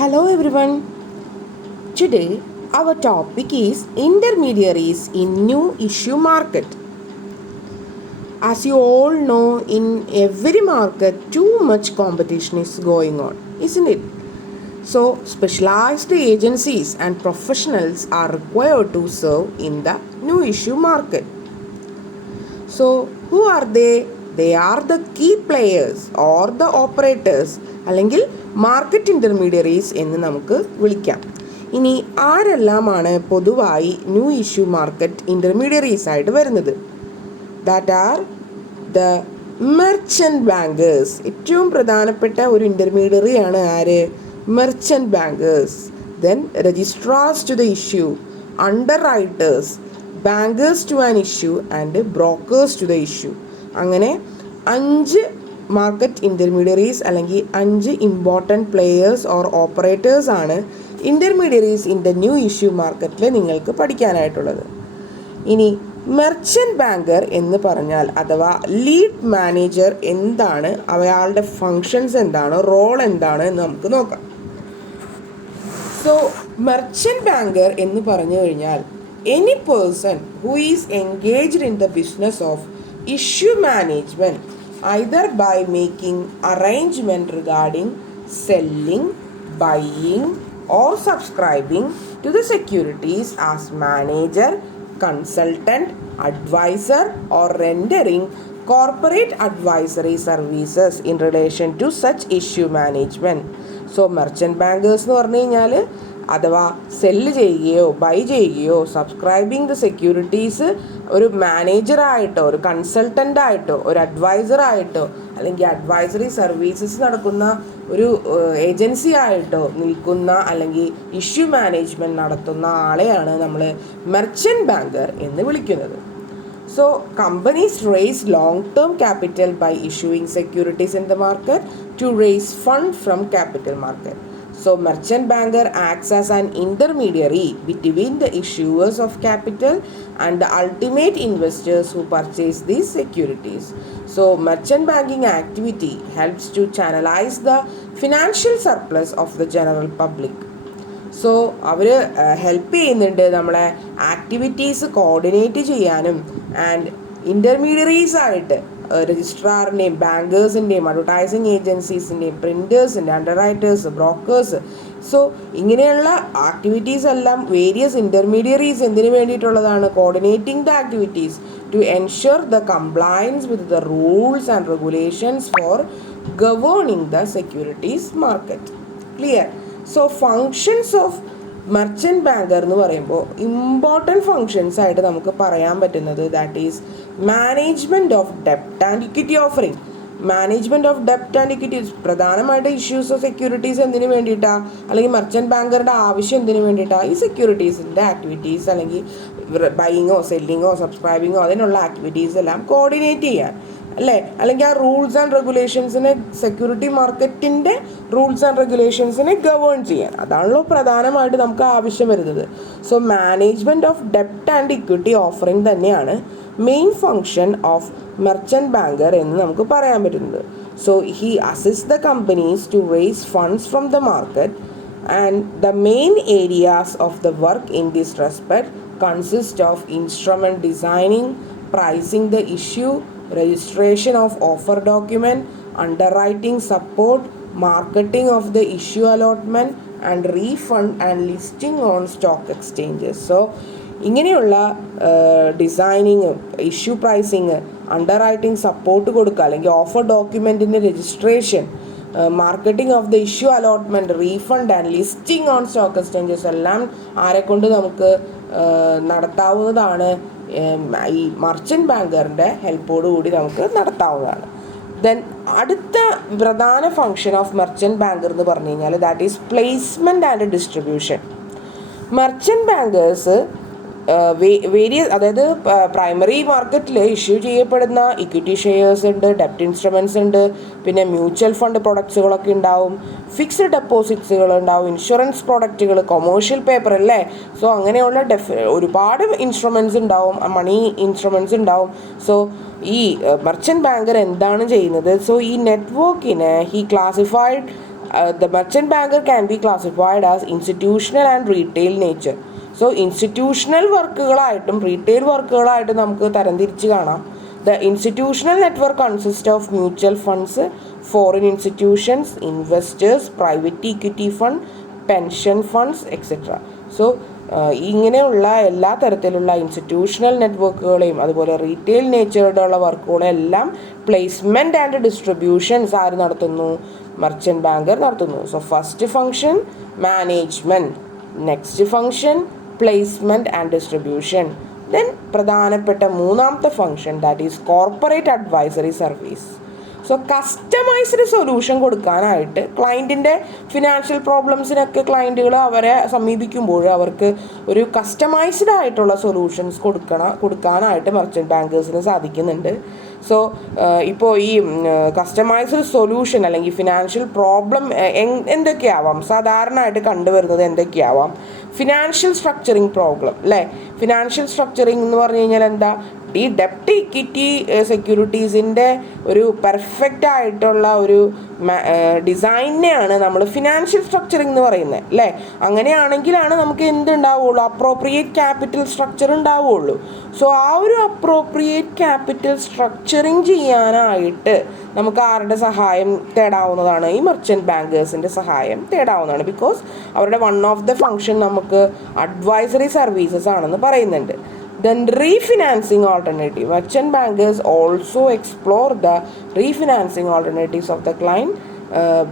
Hello everyone. Today our topic is intermediaries in new issue market. As you all know, in every market too much competition is going on, isn't it? So specialized agencies and professionals are required to serve in the new issue market. So who are they? They are the key players or the operators അല്ലെങ്കിൽ market intermediaries എന്ന് നമുക്ക് വിളിക്കാം. ഇനി ആരെല്ലാമാണ് പൊതുവായി new issue market intermediaries ആയിട്ട് വരുന്നത്? That are the merchant bankers. ഏറ്റവും പ്രധാനപ്പെട്ട ഒരു ഇൻ്റർമീഡിയറിയാണ് ആര്? Merchant bankers. Then registrars to the issue, underwriters, bankers to an issue and brokers to the issue. അങ്ങനെ 5 മാർക്കറ്റ് ഇൻ്റർമീഡിയറീസ് അല്ലെങ്കിൽ 5 ഇമ്പോർട്ടൻറ്റ് പ്ലേയേഴ്സ് ഓർ ഓപ്പറേറ്റേഴ്സ് ആണ് intermediaries in the new issue മാർക്കറ്റിൽ നിങ്ങൾക്ക് പഠിക്കാനായിട്ടുള്ളത്. ഇനി മെർച്ചൻ്റ് ബാങ്കർ എന്ന് പറഞ്ഞാൽ അഥവാ lead manager എന്താണ്, അയാളുടെ ഫങ്ഷൻസ് എന്താണ്, റോൾ എന്താണ് എന്ന് നമുക്ക് നോക്കാം. സോ മെർച്ചൻ്റ് ബാങ്കർ എന്ന് പറഞ്ഞു കഴിഞ്ഞാൽ any person who is engaged in the business of issue management either by making arrangement regarding selling, buying or subscribing to the securities as manager, consultant, advisor or rendering corporate advisory services in relation to such issue management. So merchant bankers എന്ന് പറഞ്ഞു കഴിഞ്ഞാൽ അഥവാ cell ചെയ്യുകയോ by ചെയ്യുകയോ subscribing the securities ഒരു മാനേജറായിട്ടോ ഒരു കൺസൾട്ടൻ്റായിട്ടോ ഒരു അഡ്വൈസറായിട്ടോ അല്ലെങ്കിൽ അഡ്വൈസറി സർവീസസ് നടക്കുന്ന ഒരു ഏജൻസി ആയിട്ടോ നിൽക്കുന്ന അല്ലെങ്കിൽ ഇഷ്യൂ മാനേജ്മെൻറ്റ് നടത്തുന്ന ആളെയാണ് നമ്മൾ മെർച്ചൻ്റ് ബാങ്കർ എന്ന് വിളിക്കുന്നത്. So companies raise long-term capital by issuing securities in the market to raise fund from capital market. So merchant banker acts as an intermediary between the issuers of capital and the ultimate investors who purchase these securities. So merchant banking activity helps to channelize the financial surplus of the general public. So അവർ help ചെയ്യുന്നുണ്ട് നമ്മളെ activities coordinate ചെയ്യാനും and intermediaries ആയിട്ട് രജിസ്ട്രാറിൻ്റെയും ബാങ്കേഴ്സിൻ്റെയും advertising ഏജൻസീസിൻ്റെയും പ്രിൻറ്റേഴ്സിൻ്റെ underwriters brokers. So ഇങ്ങനെയുള്ള ആക്ടിവിറ്റീസ് എല്ലാം വേരിയസ് ഇൻ്റർമീഡിയറീസ് എന്തിനു വേണ്ടിയിട്ടുള്ളതാണ്? Coordinating the activities to ensure the compliance with the rules and regulations for governing the securities market. Clear? So functions of merchant banker എന്ന് പറയുമ്പോൾ important functions ആയിട്ട് നമുക്ക് പറയാൻ പറ്റുന്നത് ദാറ്റ് ഈസ് മാനേജ്മെൻറ്റ് ഓഫ് ഡെപ്റ്റ് and equity offering. Management of ഡെപ്റ്റ് and equity പ്രധാനമായിട്ട് issues of securities എന്തിനു വേണ്ടിയിട്ടാണ്, അല്ലെങ്കിൽ മെർച്ചൻ്റ് ബാങ്കറുടെ ആവശ്യം എന്തിനു വേണ്ടിയിട്ടാണ്? ഈ സെക്യൂരിറ്റീസിൻ്റെ ആക്ടിവിറ്റീസ് അല്ലെങ്കിൽ ബൈയിങ്ങോ സെല്ലിങ്ങോ സബ്സ്ക്രൈബിങ്ങോ അതിനുള്ള ആക്ടിവിറ്റീസ് എല്ലാം കോർഡിനേറ്റ് ചെയ്യാൻ അല്ലേ, അല്ലെങ്കിൽ ആ റൂൾസ് ആൻഡ് റെഗുലേഷൻസിനെ സെക്യൂരിറ്റി മാർക്കറ്റിൻ്റെ റൂൾസ് ആൻഡ് റെഗുലേഷൻസിനെ ഗവേൺ ചെയ്യാൻ. അതാണല്ലോ പ്രധാനമായിട്ട് നമുക്ക് ആവശ്യം വരുന്നത്. സോ മാനേജ്മെൻറ്റ് ഓഫ് ഡെപ്റ്റ് ആൻഡ് ഇക്വിറ്റി ഓഫറിംഗ് തന്നെയാണ് main function of merchant banker എന്ന് നമുക്ക് പറയാൻ പറ്റുന്നത്. So he assist the companies to raise funds from the market and the main areas of the work in this respect consist of instrument designing, pricing the issue, registration of offer document, underwriting support, marketing of the issue allotment and refund and listing on stock exchanges. So ഇങ്ങനെയുള്ള designing, issue pricing, underwriting support കൊടുക്കുക, അല്ലെങ്കിൽ offer ഡോക്യുമെൻറ്റിൻ്റെ registration, marketing of the issue allotment, refund and listing on stock exchanges എല്ലാം ആരെക്കൊണ്ട് നമുക്ക് നടത്താവുന്നതാണ്? ഈ merchant ബാങ്കറിൻ്റെ ഹെൽപ്പോടുകൂടി നമുക്ക് നടത്താവുന്നതാണ്. ദെൻ അടുത്ത പ്രധാന ഫങ്ഷൻ ഓഫ് മെർച്ചൻ്റ് ബാങ്കർ എന്ന് പറഞ്ഞു കഴിഞ്ഞാൽ that is placement and distribution. Merchant bankers various, അതായത് പ്രൈമറി മാർക്കറ്റിൽ ഇഷ്യൂ ചെയ്യപ്പെടുന്ന ഇക്വിറ്റി ഷെയർസ് ഉണ്ട്, ഡെപ്റ്റ് ഇൻസ്ട്രുമെൻറ്റ്സ് ഉണ്ട്, പിന്നെ മ്യൂച്വൽ ഫണ്ട് പ്രൊഡക്ട്സുകളൊക്കെ ഉണ്ടാവും, ഫിക്സ്ഡ് ഡെപ്പോസിറ്റ്സുകൾ ഉണ്ടാവും, ഇൻഷുറൻസ് പ്രൊഡക്റ്റുകൾ, കൊമേഴ്ഷ്യൽ പേപ്പർ അല്ലേ. സോ അങ്ങനെയുള്ള ഒരുപാട് ഇൻസ്ട്രുമെൻറ്റ്സ് ഉണ്ടാവും, മണി ഇൻസ്ട്രുമെൻറ്റ്സ് ഉണ്ടാവും. സോ ഈ മെർച്ചൻ്റ് ബാങ്കർ എന്താണ് ചെയ്യുന്നത്? സോ ഈ നെറ്റ്വർക്കിനെ he classified The merchant banker can be classified as institutional and retail nature. So institutional വർക്കുകളായിട്ടും റീറ്റെയിൽ വർക്കുകളായിട്ടും നമുക്ക് തരംതിരിച്ച് കാണാം. The institutional network consists of mutual funds, foreign institutions, investors, private equity fund, pension funds, etc. So ഇങ്ങനെയുള്ള എല്ലാ തരത്തിലുള്ള institutional നെറ്റ്വർക്കുകളെയും അതുപോലെ റീറ്റെയിൽ നേച്ചറുള്ള വർക്കുകളെല്ലാം പ്ലേസ്മെൻറ്റ് ആൻഡ് ഡിസ്ട്രിബ്യൂഷൻസ് ആര് നടത്തുന്നു? മർച്ചൻറ്റ് ബാങ്കർ നടത്തുന്നു. So first function management, next function placement and distribution, then പ്രധാനപ്പെട്ട മൂന്നാമത്തെ function that is corporate advisory service. So customised solution കൊടുക്കാനായിട്ട് ക്ലയൻറ്റിൻ്റെ ഫിനാൻഷ്യൽ പ്രോബ്ലംസിനൊക്കെ ക്ലയൻറ്റുകൾ അവരെ സമീപിക്കുമ്പോൾ അവർക്ക് ഒരു കസ്റ്റമൈസ്ഡ് ആയിട്ടുള്ള സൊല്യൂഷൻസ് കൊടുക്കാനായിട്ട് മർച്ചൻറ്റ് ബാങ്കേഴ്സിന് സാധിക്കുന്നുണ്ട്. സോ ഇപ്പോൾ ഈ കസ്റ്റമൈസ്ഡ് സൊല്യൂഷൻ അല്ലെങ്കിൽ ഫിനാൻഷ്യൽ പ്രോബ്ലം എന്തൊക്കെയാവാം? സാധാരണയായിട്ട് കണ്ടുവരുന്നത് എന്തൊക്കെയാവാം? ഫിനാൻഷ്യൽ സ്ട്രക്ചറിങ് പ്രോബ്ലം അല്ലേ? ഫിനാൻഷ്യൽ സ്ട്രക്ചറിങ് എന്ന് പറഞ്ഞു കഴിഞ്ഞാൽ എന്താ? ഈ ഡെപ്റ്റ് ഇക്വിറ്റി സെക്യൂരിറ്റീസിൻ്റെ ഒരു പെർഫെക്റ്റ് ആയിട്ടുള്ള ഒരു ഡിസൈനെയാണ് നമ്മൾ ഫിനാൻഷ്യൽ സ്ട്രക്ചറിങ് എന്ന് പറയുന്നത് അല്ലേ? അങ്ങനെയാണെങ്കിലാണ് നമുക്ക് എന്തുണ്ടാവുള്ളൂ? അപ്രോപ്രിയേറ്റ് ക്യാപിറ്റൽ സ്ട്രക്ചർ ഉണ്ടാവുള്ളൂ. സോ ആ ഒരു അപ്രോപ്രിയേറ്റ് ക്യാപിറ്റൽ സ്ട്രക്ചറിങ് ചെയ്യാനായിട്ട് നമുക്ക് ആരുടെ സഹായം തേടാവുന്നതാണ്? ഈ മർച്ചൻറ്റ് ബാങ്കേഴ്സിൻ്റെ സഹായം തേടാവുന്നതാണ്. ബിക്കോസ് അവരുടെ വൺ ഓഫ് ദ ഫംഗ്ഷൻ നമുക്ക് അഡ്വൈസറി സർവീസസ് ആണെന്ന് പറയുന്നുണ്ട്. Then refinancing alternative. Merchant bankers also explore the refinancing alternatives of the client.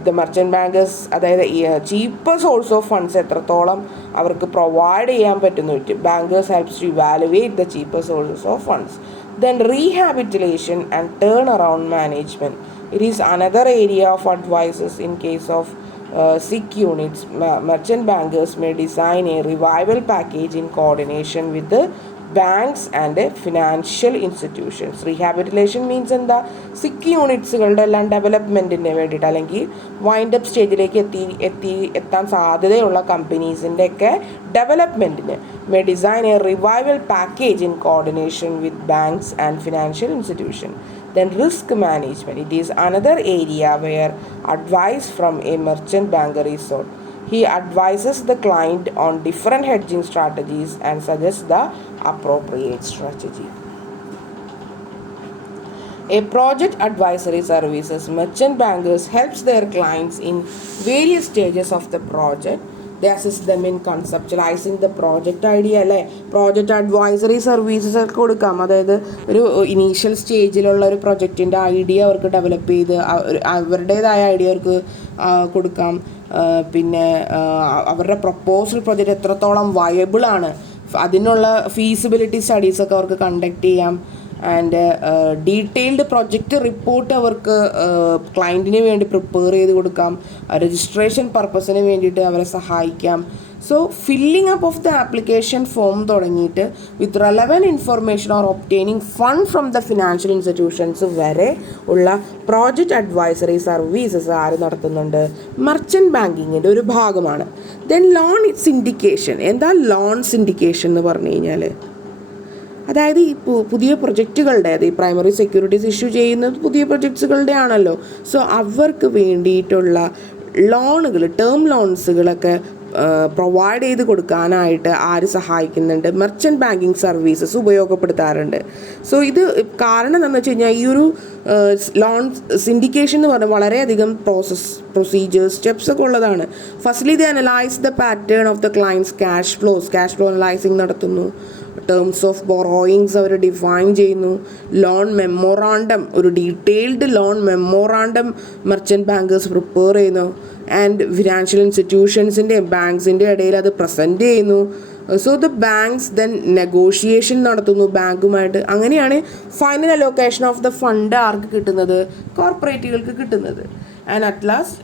The merchant bankers അതായത് ചീപ്പർ സോഴ്സ് ഓഫ് ഫണ്ട്സ് എത്രത്തോളം അവർക്ക് പ്രൊവൈഡ് ചെയ്യാൻ പറ്റുന്നു. Bankers helps to evaluate the cheaper sources of funds. Then rehabilitation and turnaround management. It is another area of advices in case of sick units. Merchant bankers may design a revival package in coordination with the banks and financial institutions. Rehabilitation means എന്താ? സിക്ക് യൂണിറ്റ്സുകളുടെ എല്ലാം ഡെവലപ്മെൻറ്റിന് വേണ്ടിയിട്ട് അല്ലെങ്കിൽ wind up സ്റ്റേജിലേക്ക് എത്താൻ സാധ്യതയുള്ള കമ്പനീസിൻ്റെ ഒക്കെ ഡെവലപ്മെൻറ്റിന് may design a revival package in coordination with banks and financial institution. Then risk management. It is another area where advice from a merchant banker is sought. He advises the client on different hedging strategies and suggests the appropriate strategy. A project advisory services. Merchant bankers helps their clients in various stages of the project. They assist them in conceptualizing the project idea അല്ലേ? Project advisory services ഒക്കെ കൊടുക്കാം. അതായത് ഒരു initial സ്റ്റേജിലുള്ള ഒരു പ്രൊജക്റ്റിൻ്റെ idea അവർക്ക് develop ചെയ്ത് അവരുടേതായ idea അവർക്ക് കൊടുക്കാം. പിന്നെ അവരുടെ പ്രപ്പോസൽ പ്രൊജക്റ്റ് എത്രത്തോളം വയബിളാണ് അതിനുള്ള ഫീസിബിലിറ്റി സ്റ്റഡീസൊക്കെ അവർക്ക് കണ്ടക്ട് ചെയ്യാം. ആൻഡ് ഡീറ്റെയിൽഡ് പ്രൊജക്റ്റ് റിപ്പോർട്ട് അവർക്ക് ക്ലയൻറ്റിന് വേണ്ടി പ്രിപ്പയർ ചെയ്ത് കൊടുക്കാം. രജിസ്ട്രേഷൻ പർപ്പസിന് വേണ്ടിയിട്ട് അവരെ സഹായിക്കാം. So filling up of the application form തുടങ്ങിയിട്ട് with relevant information or obtaining fund from the financial institutions വരെ ഉള്ള പ്രോജക്റ്റ് അഡ്വൈസറി സർവീസസ് ആര് നടത്തുന്നുണ്ട്? മർച്ചൻറ്റ് ബാങ്കിങ്ങിൻ്റെ ഒരു ഭാഗമാണ്. Then loan syndication. എന്താ ലോൺ സിൻഡിക്കേഷൻ എന്ന് പറഞ്ഞു കഴിഞ്ഞാൽ? അതായത് ഈ പുതിയ പ്രൊജക്റ്റുകളുടെ ഈ പ്രൈമറി സെക്യൂരിറ്റീസ് ഇഷ്യൂ ചെയ്യുന്നത് പുതിയ പ്രൊജക്ട്സുകളുടെ ആണല്ലോ. സോ അവർക്ക് വേണ്ടിയിട്ടുള്ള ലോണുകൾ, ടേം ലോൺസുകളൊക്കെ പ്രൊവൈഡ് ചെയ്ത് കൊടുക്കാനായിട്ട് ആര് സഹായിക്കുന്നുണ്ട്? മർച്ചൻറ്റ് ബാങ്കിങ് സർവീസസ് ഉപയോഗപ്പെടുത്താറുണ്ട്. സോ ഇത് കാരണം എന്താണെന്ന് വെച്ച് കഴിഞ്ഞാൽ ഈ ഒരു ലോൺ സിൻഡിക്കേഷൻ എന്ന് പറഞ്ഞാൽ വളരെയധികം പ്രൊസീജിയേഴ്സ്, സ്റ്റെപ്സ് ഒക്കെ ഉള്ളതാണ്. Firstly the analyse the pattern of the clients cash flow analysing നടത്തുന്നു. ടേംസ് ഓഫ് ബോറോയിങ്സ് അവർ ഡിഫൈൻ ചെയ്യുന്നു. ലോൺ മെമ്മോറാണ്ടം, ഒരു detailed loan memorandum merchant bankers prepare ചെയ്യുന്നു. ആൻഡ് ഫിനാൻഷ്യൽ ഇൻസ്റ്റിറ്റ്യൂഷൻസിൻ്റെയും ബാങ്ക്സിൻ്റെ ഇടയിൽ അത് പ്രസൻറ്റ് ചെയ്യുന്നു. So the banks then negotiation നടത്തുന്നു ബാങ്കുമായിട്ട്. അങ്ങനെയാണ് final allocation of the fund ആർക്ക് കിട്ടുന്നത്? കോർപ്പറേറ്റുകൾക്ക് കിട്ടുന്നത്. And at last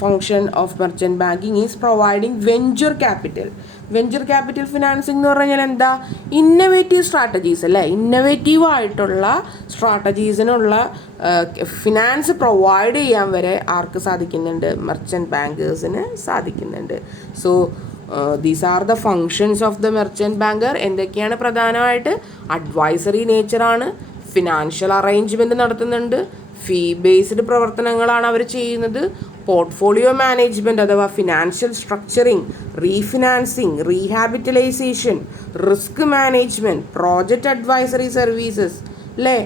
function of merchant banking is providing venture capital. Venture capital financing എന്ന് പറഞ്ഞാൽ എന്താ? ഇന്നവേറ്റീവ് സ്ട്രാറ്റജീസ് അല്ലേ? ഇന്നവേറ്റീവ് ആയിട്ടുള്ള സ്ട്രാറ്റജീസിനുള്ള ഫിനാൻസ് പ്രൊവൈഡ് ചെയ്യാൻ വരെ ആർക്ക് സാധിക്കുന്നുണ്ട്? മർച്ചൻറ്റ് ബാങ്കേഴ്സിന് സാധിക്കുന്നുണ്ട്. So these are the functions of the merchant banker. എന്തൊക്കെയാണ് പ്രധാനമായിട്ട്? അഡ്വൈസറി നേച്ചറാണ്, ഫിനാൻഷ്യൽ അറേഞ്ച്മെൻറ്റ് നടത്തുന്നുണ്ട്, ഫീ ബേസ്ഡ് പ്രവർത്തനങ്ങളാണ് അവർ ചെയ്യുന്നത്, പോർട്ട്ഫോളിയോ മാനേജ്മെൻറ്റ് അഥവാ financial structuring, refinancing, rehabilitation, risk management, project advisory services, അല്ലേ,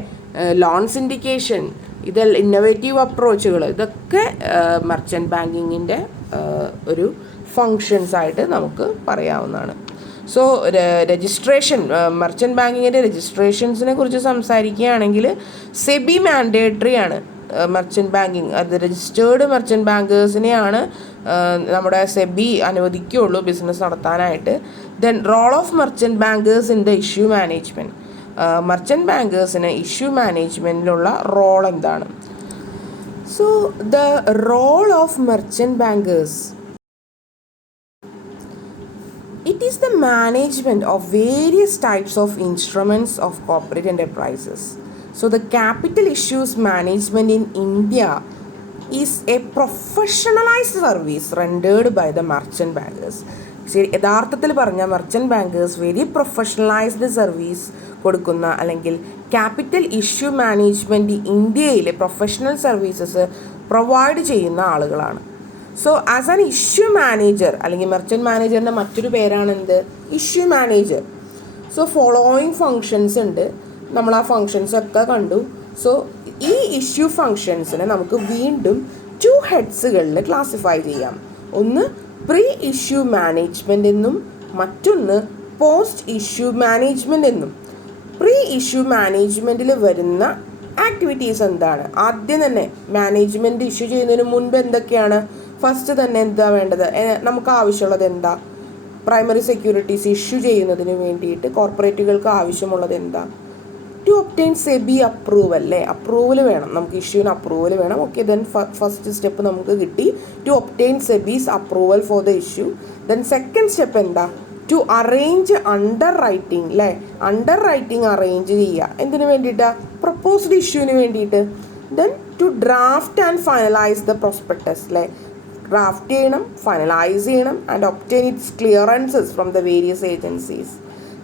ലോൺ സിൻഡിക്കേഷൻ, ഇതെല്ലാം ഇന്നോവേറ്റീവ് അപ്രോച്ചുകൾ, ഇതൊക്കെ മർച്ചൻ്റ് ബാങ്കിങ്ങിൻ്റെ ഒരു ഫങ്ഷൻസ് ആയിട്ട് നമുക്ക് പറയാവുന്നതാണ്. സോ രജിസ്ട്രേഷൻ, മർച്ചൻ്റ് ബാങ്കിങ്ങിൻ്റെ രജിസ്ട്രേഷൻസിനെ കുറിച്ച് സംസാരിക്കുകയാണെങ്കിൽ സെബി മാൻഡേറ്ററി ആണ് മർച്ചൻ്റ് ബാങ്കിങ്. അത് രജിസ്റ്റേർഡ് മർച്ചൻ്റ് ബാങ്കേഴ്സിനെയാണ് നമ്മുടെ സെബി അനുവദിക്കുകയുള്ളൂ ബിസിനസ് നടത്താനായിട്ട്. Then role of merchant bankers in the issue management. Merchant ബാങ്കേഴ്സിന് ഇഷ്യൂ മാനേജ്മെൻറ്റിലുള്ള റോൾ എന്താണ്? So the role of merchant bankers, it is the management of various types of instruments of corporate enterprises. So the capital issues management in India is a professionalized service rendered by the merchant bankers. ശരി, യഥാർത്ഥത്തിൽ പറഞ്ഞാൽ merchant bankers very പ്രൊഫഷണലൈസ്ഡ് service കൊടുക്കുന്ന അല്ലെങ്കിൽ capital issue management ഇന്ത്യയിലെ professional services provide ചെയ്യുന്ന ആളുകളാണ്. So as an issue manager അല്ലെങ്കിൽ merchant മാനേജറിൻ്റെ മറ്റൊരു പേരാണ് എന്ത്? Issue manager. So following functions ഉണ്ട്, നമ്മൾ ആ ഫങ്ഷൻസ് ഒക്കെ കണ്ടു. സോ ഈ ഇഷ്യൂ ഫങ്ഷൻസിനെ നമുക്ക് വീണ്ടും 2 ഹെഡ്സുകളിൽ ക്ലാസിഫൈ ചെയ്യാം. ഒന്ന് പ്രീ ഇഷ്യൂ മാനേജ്മെൻ്റ് എന്നും മറ്റൊന്ന് പോസ്റ്റ് ഇഷ്യൂ മാനേജ്മെൻ്റ് എന്നും. പ്രീ ഇഷ്യൂ മാനേജ്മെൻറ്റിൽ വരുന്ന ആക്ടിവിറ്റീസ് എന്താണ്? ആദ്യം തന്നെ മാനേജ്മെൻറ്റ് ഇഷ്യൂ ചെയ്യുന്നതിന് മുൻപ് എന്തൊക്കെയാണ്? ഫസ്റ്റ് തന്നെ എന്താ വേണ്ടത്? നമുക്ക് ആവശ്യമുള്ളത് എന്താ? പ്രൈമറി സെക്യൂരിറ്റീസ് ഇഷ്യൂ ചെയ്യുന്നതിന് വേണ്ടിയിട്ട് കോർപ്പറേറ്റുകൾക്ക് ആവശ്യമുള്ളത് എന്താ? ടു ഒബ്റ്റെയിൻ സെബി അപ്രൂവൽ, അല്ലേ, അപ്രൂവൽ വേണം നമുക്ക്, ഇഷ്യൂവിന് അപ്രൂവൽ വേണം. ഓക്കെ, ദെൻ ഫസ്റ്റ് സ്റ്റെപ്പ് നമുക്ക് കിട്ടി, to obtain SEBI's approval for the issue. Then second step എന്താ? ടു അറേഞ്ച് അണ്ടർ റൈറ്റിംഗ്, അല്ലേ, അണ്ടർ റൈറ്റിംഗ് അറേഞ്ച് ചെയ്യുക. എന്തിനു വേണ്ടിയിട്ടാണ്? പ്രപ്പോസ്ഡ് ഇഷ്യൂവിന് വേണ്ടിയിട്ട്. Then to draft and finalise the prospectus, അല്ലേ, ഡ്രാഫ്റ്റ് ചെയ്യണം, ഫൈനലൈസ് ചെയ്യണം, and obtain its clearances from the various agencies.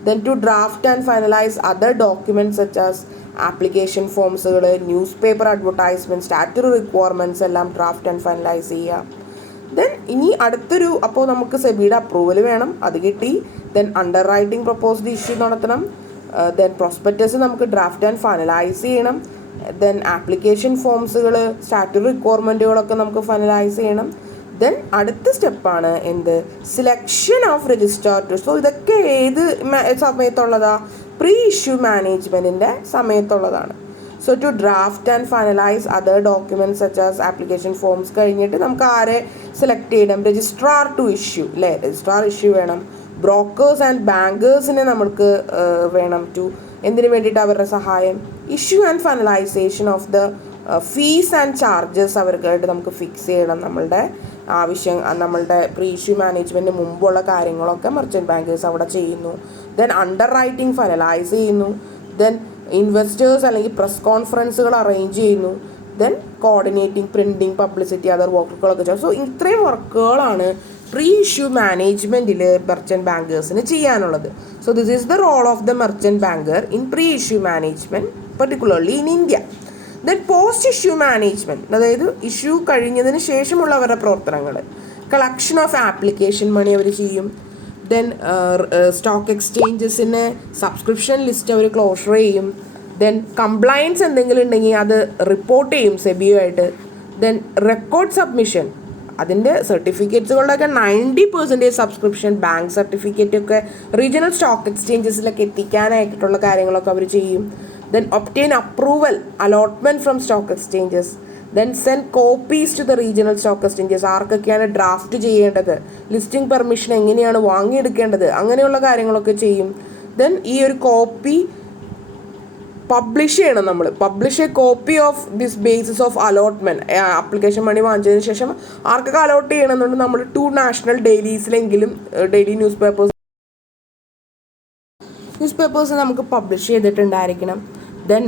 Then to draft and finalize other documents such as application forms, newspaper advertisements, statutory requirements എല്ലാം draft and finalise ചെയ്യുക. Then ഇനി അടുത്തൊരു, അപ്പോൾ നമുക്ക് സെബിയുടെ approval വേണം, അത് കിട്ടി. Then under writing proposed issue നടത്തണം. ദെൻ പ്രോസ്പെക്ടസ് നമുക്ക് ഡ്രാഫ്റ്റ് ആൻഡ് ഫൈനലൈസ് ചെയ്യണം. ദെൻ ആപ്ലിക്കേഷൻ ഫോംസുകൾ, സ്റ്റാറ്റുട്ടറി റിക്വയർമെൻറ്റുകളൊക്കെ നമുക്ക് ഫൈനലൈസ് ചെയ്യണം. ദെൻ അടുത്ത സ്റ്റെപ്പാണ് എന്ത്? Selection of registrar. സോ ഇതൊക്കെ ഏത് സമയത്തുള്ളതാ? പ്രീ ഇഷ്യൂ മാനേജ്മെൻറ്റിൻ്റെ സമയത്തുള്ളതാണ്. So to draft and finalise other documents such as application forms കഴിഞ്ഞിട്ട് നമുക്ക് ആരെ സെലക്ട് ചെയ്യണം? രജിസ്ട്രാർ ടു ഇഷ്യൂ, അല്ലേ, രജിസ്ട്രാർ ഇഷ്യൂ വേണം. ബ്രോക്കേഴ്സ് ആൻഡ് ബാങ്കേഴ്സിനെ നമുക്ക് വേണം ടു എന്തിനു വേണ്ടിയിട്ട്? അവരുടെ സഹായം. Issue and finalisation of the fees and charges അവർക്കായിട്ട് നമുക്ക് ഫിക്സ് ചെയ്യണം. നമ്മളുടെ ആവശ്യം, നമ്മളുടെ പ്രീ ഇഷ്യൂ മാനേജ്മെൻറ്റിന് മുമ്പുള്ള കാര്യങ്ങളൊക്കെ മർച്ചൻ്റ് ബാങ്കേഴ്സ് അവിടെ ചെയ്യുന്നു. ദെൻ അണ്ടർ റൈറ്റിംഗ് ഫൈനലൈസ് ചെയ്യുന്നു. ദെൻ ഇൻവെസ്റ്റേഴ്സ് അല്ലെങ്കിൽ പ്രസ് കോൺഫറൻസുകൾ അറേഞ്ച് ചെയ്യുന്നു. Then coordinating, printing, publicity, other വർക്കുകളൊക്കെ ചെയ്യും. സോ ഇത്രയും വർക്കുകളാണ് പ്രീ ഇഷ്യൂ മാനേജ്മെൻറ്റിൽ മർച്ചൻ്റ് ബാങ്കേഴ്സിന് ചെയ്യാനുള്ളത്. So this is the role of the merchant banker in pre issue management, particularly in India. Then post issue management, അതായത് ഇഷ്യൂ കഴിഞ്ഞതിന് ശേഷമുള്ള അവരുടെ പ്രവർത്തനങ്ങൾ. കളക്ഷൻ ഓഫ് ആപ്ലിക്കേഷൻ മണി അവർ ചെയ്യും. ദെൻ സ്റ്റോക്ക് എക്സ്ചേഞ്ചസിന് സബ്സ്ക്രിപ്ഷൻ ലിസ്റ്റ് അവർ ക്ലോഷർ ചെയ്യും. ദെൻ കംപ്ലയൻസ് എന്തെങ്കിലും ഉണ്ടെങ്കിൽ അത് റിപ്പോർട്ട് ചെയ്യും സെബിയുമായിട്ട്. ദെൻ റെക്കോർഡ് സബ്മിഷൻ, അതിൻ്റെ സർട്ടിഫിക്കറ്റ്സുകളുടെയൊക്കെ 90% സബ്സ്ക്രിപ്ഷൻ, ബാങ്ക് സർട്ടിഫിക്കറ്റൊക്കെ റീജിയണൽ സ്റ്റോക്ക് എക്സ്ചേഞ്ചസിലൊക്കെ എത്തിക്കാനായിട്ടുള്ള കാര്യങ്ങളൊക്കെ അവർ ചെയ്യും. Then obtain approval, allotment from stock exchanges. Then send copies to the regional stock exchanges. ആർക്കൊക്കെയാണ് ഡ്രാഫ്റ്റ് ചെയ്യേണ്ടത്, ലിസ്റ്റിംഗ് പെർമിഷൻ എങ്ങനെയാണ് വാങ്ങിയെടുക്കേണ്ടത്, അങ്ങനെയുള്ള കാര്യങ്ങളൊക്കെ ചെയ്യും. ദെൻ ഈ ഒരു കോപ്പി പബ്ലിഷ് ചെയ്യണം നമ്മൾ. Publish a copy of this basis of allotment. Application money വാങ്ങിച്ചതിന് ശേഷം ആർക്കൊക്കെ അലോട്ട് ചെയ്യണമെന്നുണ്ട് നമ്മൾ 2 നാഷണൽ ഡെയിലീസിലെങ്കിലും, ഡെയിലി ന്യൂസ് പേപ്പേഴ്സ് നമുക്ക് പബ്ലിഷ് ചെയ്തിട്ടുണ്ടായിരിക്കണം. ദെൻ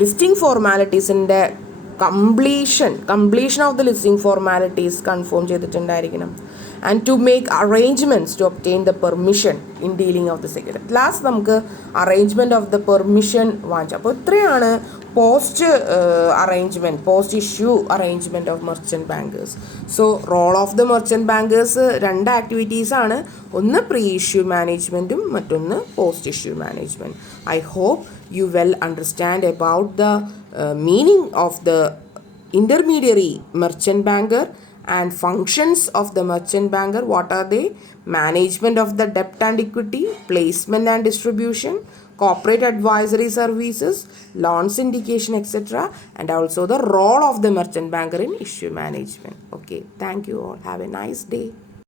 ലിസ്റ്റിംഗ് ഫോർമാലിറ്റീസിൻ്റെ completion of the listing formalities confirm ചെയ്തിട്ടുണ്ടായിരിക്കണം. And to make arrangements to obtain the permission in dealing of the security. Last നമുക്ക് അറേഞ്ച്മെൻറ്റ് ഓഫ് ദ പെർമിഷൻ വാങ്ങിച്ചു. അപ്പോൾ ഇത്രയാണ് post issue arrangement of merchant bankers. So role of the merchant bankers രണ്ട് activities ആണ്. ഒന്ന് pre issue മാനേജ്മെൻറ്റും മറ്റൊന്ന് post issue management. I hope you well understand about the meaning of the intermediary merchant banker and functions of the merchant banker. What are they? Management of the debt and equity, placement and distribution, corporate advisory services, loan syndication, etc. And also the role of the merchant banker in issue management. Okay, thank you all. Have a nice day.